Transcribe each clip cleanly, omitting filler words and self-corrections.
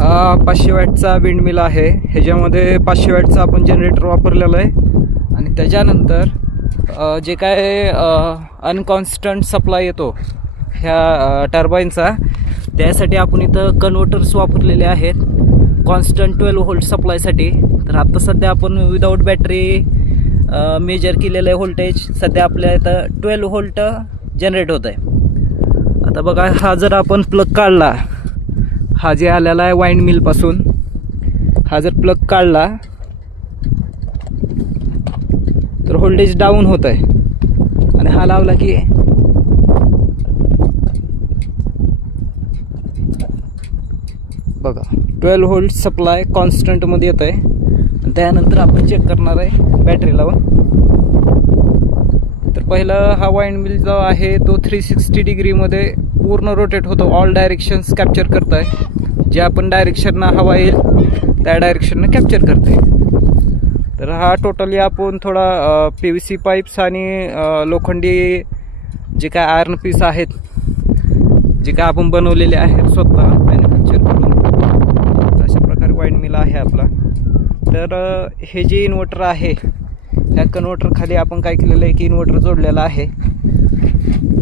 हा 500 वॅटचा विंडमिल आहे. ह्याच्यामध्ये 500 वॅटचा आपण जनरेटर वापरलेला आहे आणि त्याच्यानंतर जे काय अनकॉन्स्टंट सप्लाय येतो ह्या टर्बाईनचा, त्यासाठी आपण इथं कन्व्हर्टर्स वापरलेले आहेत कॉन्स्टंट 12 व्होल्ट सप्लायसाठी. तर आता सध्या आपण विदाऊट बॅटरी मेजर केलेलं आहे व्होल्टेज. सध्या आपल्या इथं 12 व्होल्ट जनरेट होत आहे. आता बघा, हा जर आपण प्लग काढला, हा जे आलेला आहे वाइंड मिलपासून, हा जर प्लग काढला तर व्होल्टेज डाऊन होत आहे आणि हा लावला की बघा 12 व्होल्ट सप्लाय कॉन्स्टंटमध्ये येत आहे. त्यानंतर आपण चेक करणार आहे बॅटरी लावून. तर पहिलं हा वाइंड मिल जो आहे तो 360 डिग्रीमध्ये पूर्ण रोटेट होतो, ऑल डायरेक्शन्स कॅप्चर करत आहे. जे आपण डायरेक्शननं हवा येईल त्या डायरेक्शननं कॅप्चर करते. तर हा टोटली आपण थोडा PVC पाईप्स आणि लोखंडी जे काय आयर्न पीस आहेत, जे काय आपण बनवलेले आहेत स्वतः मॅन्युफॅक्चर करून, अशा प्रकारे वाइंड मिल आहे आपला. तर हे जे इन्व्हर्टर आहे, ह्या कन्व्हर्टर खाली आपण काय केलेलं आहे की इन्व्हर्टर जोडलेला आहे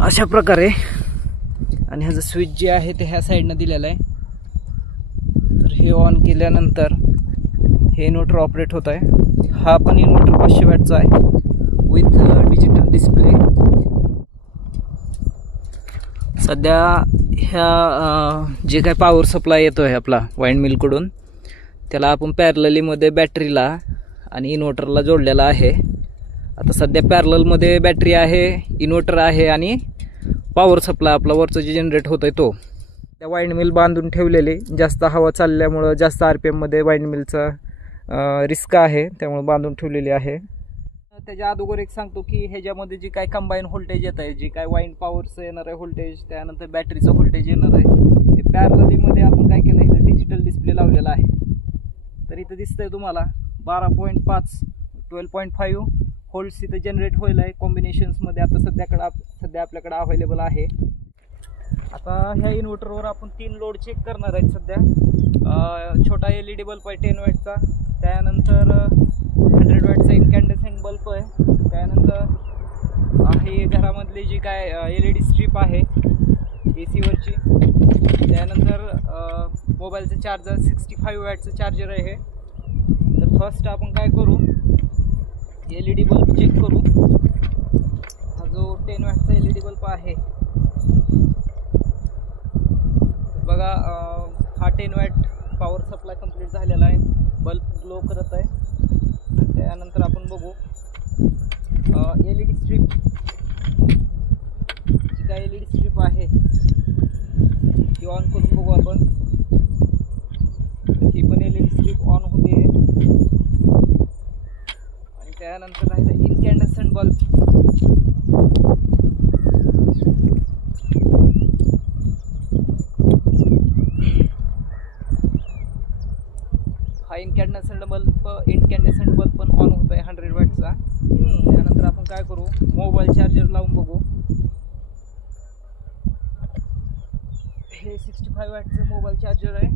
अशा प्रकारे. आणि ह्याचं स्विच जे आहे ते ह्या साईडनं दिलेलं आहे. तर हे ऑन केल्यानंतर हे इन्व्हर्टर ऑपरेट होत आहे. हा पण इन्व्हर्टर 500 वॅटचा आहे विथ डिजिटल डिस्प्ले. सध्या ह्या जे काय पॉवर सप्लाय येतो आहे आपला वाइंड मिलकडून, त्याला आपण पॅरललीमध्ये बॅटरीला आणि इन्व्हर्टरला जोडलेला आहे. आता सध्या पॅरललमध्ये बॅटरी आहे, इन्व्हर्टर आहे आणि पॉवर सप्लाय आपला वरचं जे जनरेट होतं आहे तो. त्या वाइंड मिल बांधून ठेवलेले, जास्त हवा चालल्यामुळं जास्त RPMमध्ये वाइंड मिलचा रिस्क आहे, त्यामुळे बांधून ठेवलेली आहे. त्याच्या अगोदर एक सांगतो की ह्याच्यामध्ये जे काय कंबाईन व्होल्टेज येत आहे, जे काय वाइंड पॉवरचं येणार आहे व्होल्टेज, त्यानंतर बॅटरीचं व्होल्टेज येणार आहे, हे पॅरललीमध्ये आपण काय केलं, इथं डिजिटल डिस्प्ले लावलेला आहे. तर इथं दिसतंय तुम्हाला 12.5 12.5 व्होल्ट्स इथं जनरेट होईल आहे कॉम्बिनेशन्समध्ये. आता सध्या आपल्याकडे अवेलेबल आहे. आता ह्या इन्व्हर्टरवर आपण 3 लोड चेक करणार आहेत सध्या. छोटा LED बल्ब आहे 10 वॅटचा, त्यानंतर 100 वॅटचा इनकॅन्डेसेंट बल्ब आहे, त्यानंतर आहे घरामधली जी काय LED स्ट्रीप आहे AC वरची, त्यानंतर मोबाईलचं चार्जर 65 वॅटचं चार्जर आहे. तर फर्स्ट आपण काय करू, LED बल्ब चेक करू. हा जो 10 वॅटचा LED बल्ब आहे बघा, हा 10 वॅट पॉवर सप्लाय कंप्लीट झालेला आहे, बल्ब ग्लो करत आहे. त्यानंतर आपण बघू LED स्ट्रीप, जी काय LED स्ट्रीप आहे ती ऑन करून बघू आपण. ही पण LED स्ट्रीप ऑन होते. आणि त्यानंतर राहिलं इनकॅन्डेसेंट बल्ब. हा इनकॅन्डेसेंट बल्ब पण ऑन होत आहे 100 वॅटचा. त्यानंतर आपण काय करू, मोबाईल चार्जर लावून बघू. हे 65 वॅटचं मोबाईल चार्जर आहे.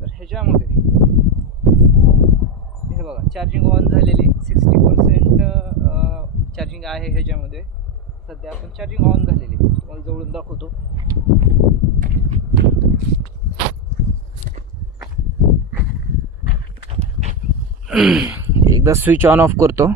तर ह्याच्यामध्ये हे बघा चार्जिंग ऑन झालेली 60% चार्जिंग आहे ह्याच्यामध्ये. सध्या आपण चार्जिंग ऑन झालेली तुम्हाला जवळून दाखवतो. एकदा स्विच ऑन ऑफ करतो.